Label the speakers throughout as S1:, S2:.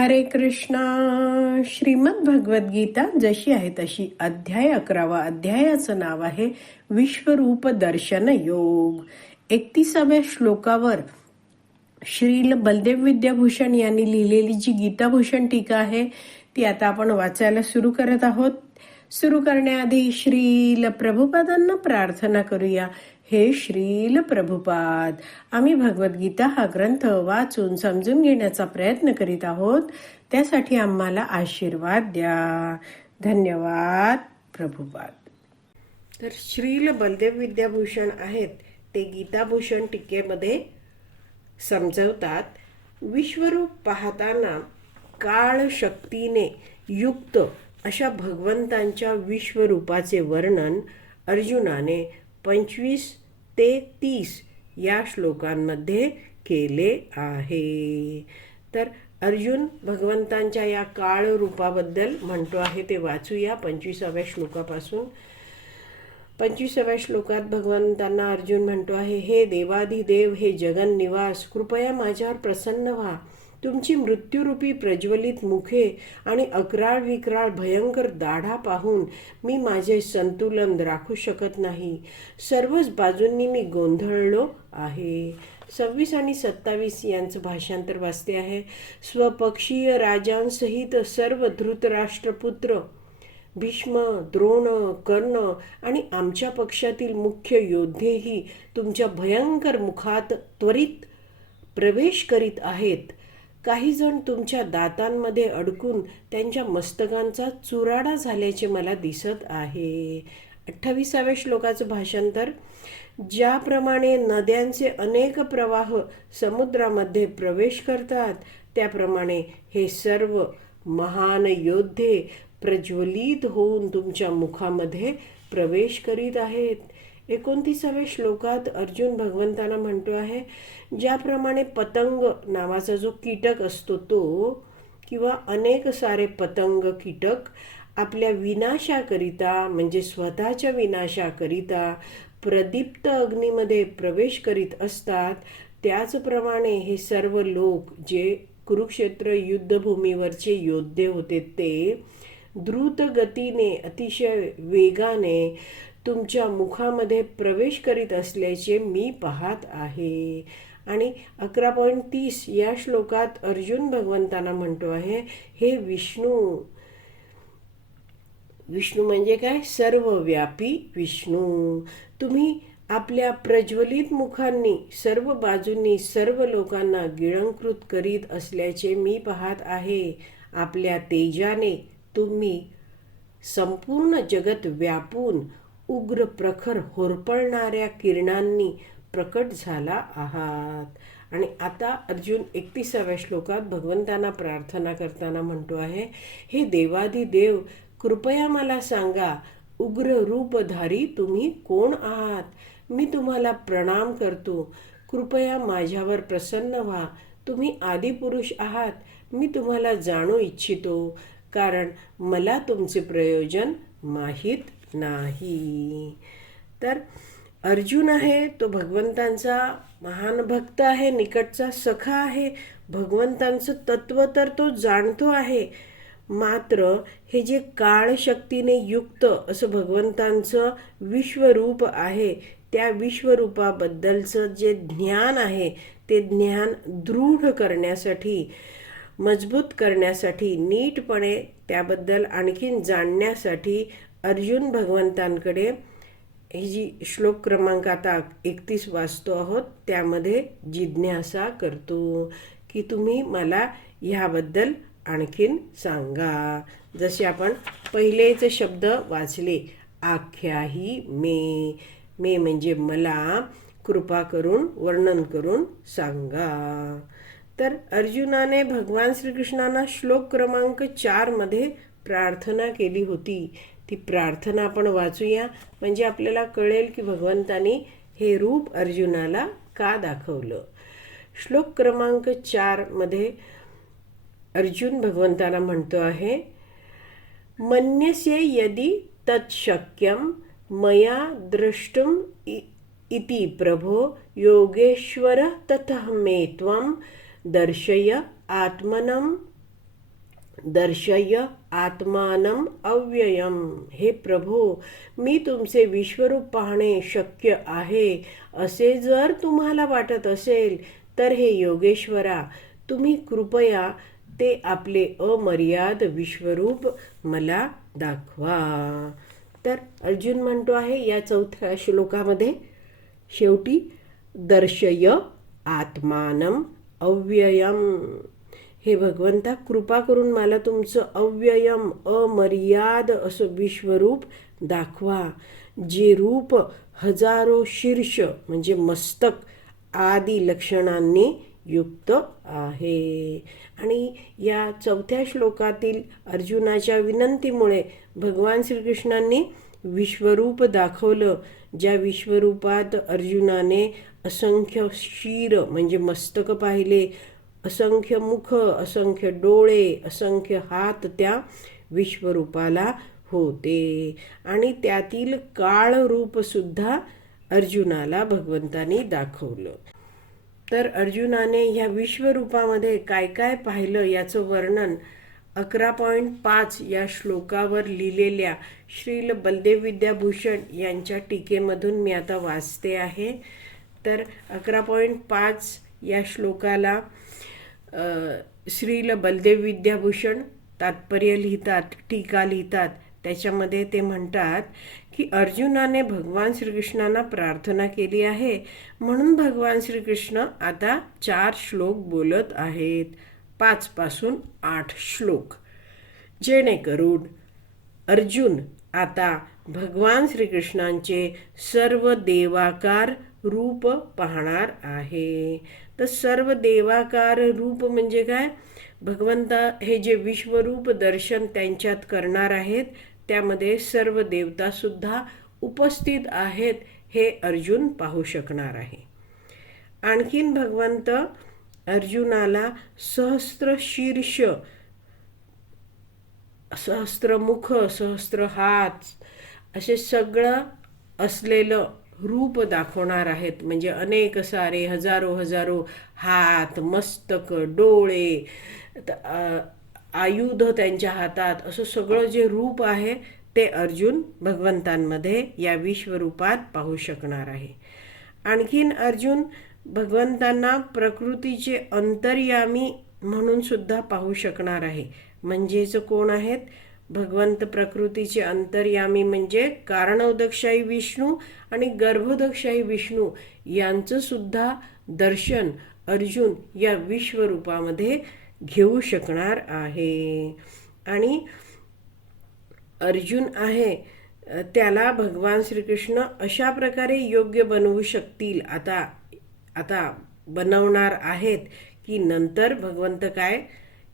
S1: हरे कृष्णा. श्रीमद भगवद्गीता जशी आहे तशी अध्याय अकरावा अध्यायाचं नाव आहे विश्वरूप दर्शन योग. एकतीसाव्या श्लोकावर श्रील बलदेव विद्याभूषण यांनी लिहिलेली जी गीताभूषण टीका आहे ती आता आपण वाचायला सुरू करत आहोत. सुरू करण्याआधी श्रील प्रभुपादांना प्रार्थना करूया. हे श्रील प्रभुपाद. आम्ही भगवद्गीता हा ग्रंथ वाचून समजून घेण्याचा प्रयत्न करीत आहोत. त्यासाठी आम्हाला आशीर्वाद द्या. धन्यवाद प्रभुपाद. तर श्रील बलदेव विद्याभूषण आहेत. ते गीताभूषण टीकेमध्ये समजवतात. विश्वरूप पाहताना काळ शक्तीने युक्त अशा भगवंतांच्या विश्वरूपाचे वर्णन अर्जुनाने पंचवीस ते तीस या श्लोकांमध्ये केले आहे. तर अर्जुन भगवंतांच्या या काळ रूपाबद्दल म्हणतो आहे ते वाचूया पंचवीसाव्या श्लोकापासून. पंचवीसाव्या श्लोकात भगवंतांना अर्जुन म्हणतो आहे हे देवाधिदेव हे जगन निवास कृपया माझ्यावर प्रसन्न व्हा. तुमची मृत्यूरूपी प्रज्वलित मुखे आणि अकराळ विक्राळ भयंकर दाढा पाहून मी माझे संतुलन राखू शकत नाही. सर्वच बाजूंनी मी गोंधळलो आहे. सव्वीस आणि सत्तावीस यांचं भाषांतर वाचते आहे. स्वपक्षीय राजांसहित सर्व धृतराष्ट्रपुत्र भीष्म द्रोण कर्ण आणि आमच्या पक्षातील मुख्य योद्धेही तुमच्या भयंकर मुखात त्वरित प्रवेश करीत आहेत. काही जण तुमच्या दातांमध्ये अडकून त्यांच्या मस्तकांचा चुराडा झाल्याचे मला दिसत आहे. अठ्ठावीसाव्या श्लोकाचं भाषांतर ज्याप्रमाणे नद्यांचे अनेक प्रवाह समुद्रामध्ये प्रवेश करतात त्याप्रमाणे हे सर्व महान योद्धे प्रज्वलित होऊन तुमच्या मुखामध्ये प्रवेश करीत आहेत. एकोणतीसाव्या श्लोकात अर्जुन भगवंताला म्हणतो आहे ज्याप्रमाणे पतंग नावाचा जो कीटक असतो तो किंवा अनेक सारे पतंग कीटक आपल्या विनाशाकरिता म्हणजे स्वतःच्या विनाशाकरिता प्रदीप्त अग्नीमध्ये प्रवेश करीत असतात. त्याचप्रमाणे हे सर्व लोक जे कुरुक्षेत्र युद्धभूमीवरचे योद्धे होते ते द्रुत गतीने अतिशय वेगाने तुमच्या मुखामध्ये प्रवेश करीत असल्याचे मी पाहत आहे. आणि अकरा पॉईंट तीस या श्लोकात अर्जुन भगवंतांना म्हणतो आहे हे विष्णू विष्णू म्हणजे काय? सर्वव्यापी विष्णू. तुम्ही आपल्या प्रज्वलित मुखांनी सर्व बाजूंनी सर्व लोकांना गिळंकृत करीत असल्याचे मी पाहत आहे. आपल्या तेजाने तुम्ही संपूर्ण जगत व्यापून उग्र प्रखर होरपळणाऱ्या किरणांनी प्रकट झाला आहात. आणि आता अर्जुन एकतीसाव्या श्लोकात भगवंतांना प्रार्थना करताना म्हणतो आहे हे देवादी देव कृपया मला सांगा उग्र रूपधारी तुम्ही कोण आहात? मी तुम्हाला प्रणाम करतो. कृपया माझ्यावर प्रसन्न व्हा. तुम्ही आदिपुरुष आहात. मी तुम्हाला जाणू इच्छितो. कारण मला तुमचे प्रयोजन माहीत नाही. तर अर्जुन आहे तो भगवंतांचा महान भक्त आहे निकटचा सखा आहे. भगवंतांचं तत्व तर तो जाणतो आहे. मात्र हे जे काळशक्तीने युक्त असं भगवंतांचं विश्वरूप आहे त्या विश्वरूपाबद्दलचं जे ज्ञान आहे ते ज्ञान दृढ करण्यासाठी मजबूत करण्यासाठी नीटपणे त्याबद्दल आणखीन जाणण्यासाठी अर्जुन भगवंतांकडे ही जी श्लोक क्रमांक आता एकतीस वाचतो आहोत त्यामध्ये जिज्ञासा करतो की तुम्ही मला ह्याबद्दल आणखीन सांगा. जसे आपण पहिलेच शब्द वाचले आख्याही मे. मे म्हणजे मला कृपा करून वर्णन करून सांगा. तर अर्जुनाने भगवान श्रीकृष्णांना श्लोक क्रमांक चारमध्ये प्रार्थना केली होती. ती प्रार्थना आपण वाचूया. म्हणजे आपल्याला कळेल की भगवंतानी हे रूप अर्जुनाला का दाखवलं? श्लोक क्रमांक चारमध्ये अर्जुन भगवंताला म्हणतो आहे मन्यसे यदि तत्शक्यम मया द्रष्टुम इति प्रभो योगेश्वर ततः मे त्वं दर्शय आत्मनं दर्शय आत्मानम अव्ययम. हे प्रभो मी तुमचे विश्वरूप पाहणे शक्य आहे. असे जर तुम्हाला वाटत असेल तर हे योगेश्वरा तुम्ही कृपया ते आपले अमर्याद विश्वरूप मला दाखवा. तर अर्जुन म्हणतो आहे या चौथ्या श्लोकामध्ये शेवटी दर्शय आत्मानम अव्ययम. हे भगवंता कृपा करून मला तुमचं अव्ययम अमर्याद असं विश्वरूप दाखवा जे रूप हजारो शीर्ष म्हणजे मस्तक आदी लक्षणांनी युक्त आहे. आणि या चौथ्या श्लोकातील अर्जुनाच्या विनंतीमुळे भगवान श्रीकृष्णांनी विश्वरूप दाखवलं ज्या विश्वरूपात अर्जुनाने असंख्य शीर म्हणजे मस्तक पाहिले असंख्य मुख असंख्य डोळे असंख्य हात त्या विश्वरूपाला होते. आणि त्यातील काळ रूप सुद्धा अर्जुनाला भगवंतानी दाखवलं. तर अर्जुनाने ह्या विश्वरूपामध्ये काय काय पाहिलं याचं वर्णन अकरा पॉईंट पाच या श्लोकावर लिहिलेल्या श्रील बलदेव विद्याभूषण यांच्या टीकेमधून मी आता वाचते आहे. तर अकरा पॉईंट पाच या श्लोकाला श्रील बलदेव विद्याभूषण तात्पर्य लिहितात टीका लिहितात. त्याच्यामध्ये ते म्हणतात की अर्जुनाने भगवान श्रीकृष्णांना प्रार्थना केली आहे. म्हणून भगवान श्रीकृष्ण आता चार श्लोक बोलत आहेत. पाचपासून आठ श्लोक. जेणेकरून अर्जुन आता भगवान श्रीकृष्णांचे सर्व देवाकार रूप पाहणार आहे. तर सर्व देवाकार रूप म्हणजे काय? भगवंता हे जे विश्वरूप दर्शन त्यांच्यात करणार आहेत त्यामध्ये सर्व देवता सुद्धा उपस्थित आहेत हे अर्जुन पाहू शकणार आहे. आणखीन भगवंत अर्जुनाला सहस्त्र शीर्ष सहस्त्रमुख सहस्त्र हात असे सगळं असलेलं रूप दाखवणार आहेत. म्हणजे अनेक सारे हजारो हजारो हात मस्तक डोळे आयुध त्यांच्या हातात. असं सगळं जे रूप आहे ते अर्जुन भगवंतांमध्ये या विश्वरूपात पाहू शकणार आहे. आणखीन अर्जुन भगवंतांना प्रकृतीचे अंतर्यामी म्हणून सुद्धा पाहू शकणार आहे. म्हणजेच कोण आहेत? भगवंत प्रकृतीचे अंतर्यामी म्हणजे कारणोदकशाही विष्णू आणि गर्भोदकशाही विष्णू यांचं सुद्धा दर्शन अर्जुन या विश्वरूपामध्ये घेऊ शकणार आहे. आणि अर्जुन आहे त्याला भगवान श्रीकृष्ण अशा प्रकारे योग्य बनवू शकतील आता आता बनवणार आहेत की नंतर भगवंत काय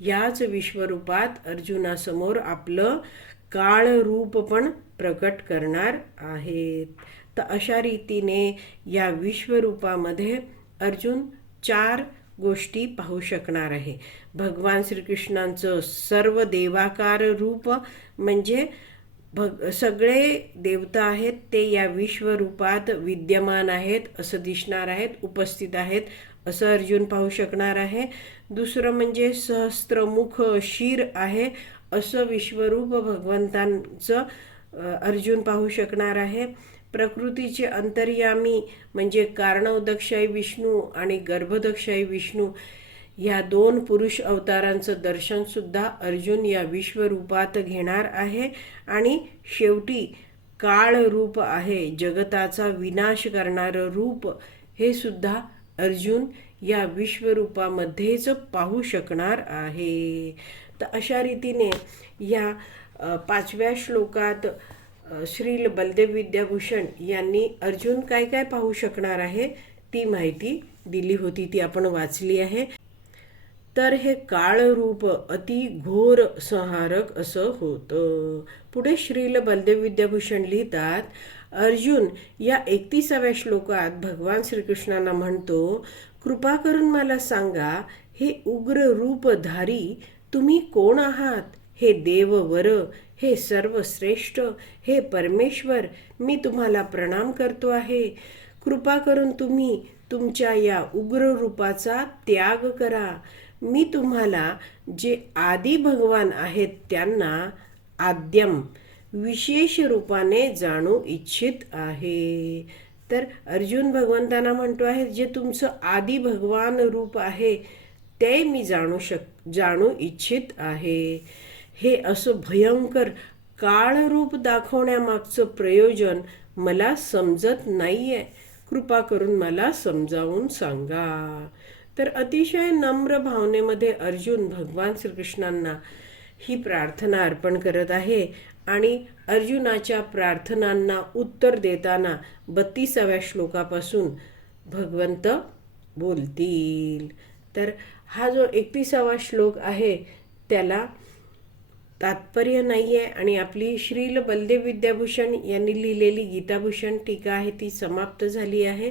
S1: याच विश्वरूपात अर्जुनासमोर आपलं काळ रूप पण प्रकट करणार आहेत. तर अशा रीतीने या विश्वरूपामध्ये अर्जुन चार गोष्टी पाहू शकणार आहे. भगवान श्रीकृष्णांचं सर्व देवाकार रूप म्हणजे भग सगळे देवता आहेत ते या विश्वरूपात विद्यमान आहेत असं दिसणार आहेत उपस्थित आहेत असं अर्जुन पाहू शकणार आहे. दुसरं म्हणजे सहस्त्रमुख शिर आहे असं विश्वरूप भगवंतांचं अर्जुन पाहू शकणार आहे. प्रकृतीचे अंतर्यामी म्हणजे कारणोदकशाही विष्णू आणि गर्भदक्षाई विष्णू या दोन पुरुष अवतारांचं दर्शनसुद्धा अर्जुन या विश्वरूपात घेणार आहे. आणि शेवटी काळ रूप आहे जगताचा विनाश करणारं रूप हे सुद्धा अर्जुन या विश्वरूपामध्येच पाहू शकणार आहे. तर अशा रीतीने या पाचव्या श्लोकात श्रील बलदेव विद्याभूषण यांनी अर्जुन काय काय पाहू शकणार आहे ती माहिती दिली होती ती आपण वाचली आहे. तर हे काळ रूप अति घोर संहारक असं होतं. पुढे श्रील बलदेव विद्याभूषण लिहितात अर्जुन या एकतीसाव्या श्लोकात भगवान श्रीकृष्णांना म्हणतो कृपा करून मला सांगा हे उग्र रूपधारी तुम्ही कोण आहात? हे देव वर हे सर्वश्रेष्ठ हे परमेश्वर मी तुम्हाला प्रणाम करतो आहे. कृपा करून तुम्ही तुमच्या या उग्र रूपाचा त्याग करा. मी तुम्हाला जे आदी भगवान आहेत त्यांना आद्यम विशेष रूपाने जाणू इच्छित आहे. तर अर्जुन भगवंतांना म्हणतो आहे जे तुमचं आदी भगवान रूप आहे ते मी जाणू शक जाणू इच्छित आहे. हे असं भयंकर काळरूप दाखवण्यामागचं प्रयोजन मला समजत नाही आहे कृपा करून मला समजावून सांगा. तर अतिशय नम्र भावनेमध्ये अर्जुन भगवान श्रीकृष्णांना ही प्रार्थना अर्पण करत आहे आणि अर्जुनाच्या प्रार्थनांना उत्तर देताना बत्तीसाव्या श्लोकापासून भगवंत बोलतील. तर हा जो एकतीसावा श्लोक आहे त्याला तात्पर्य नाही आहे आणि आपली श्रील बलदेव विद्याभूषण यांनी लिहिलेली गीताभूषण टीका आहे ती समाप्त झाली आहे.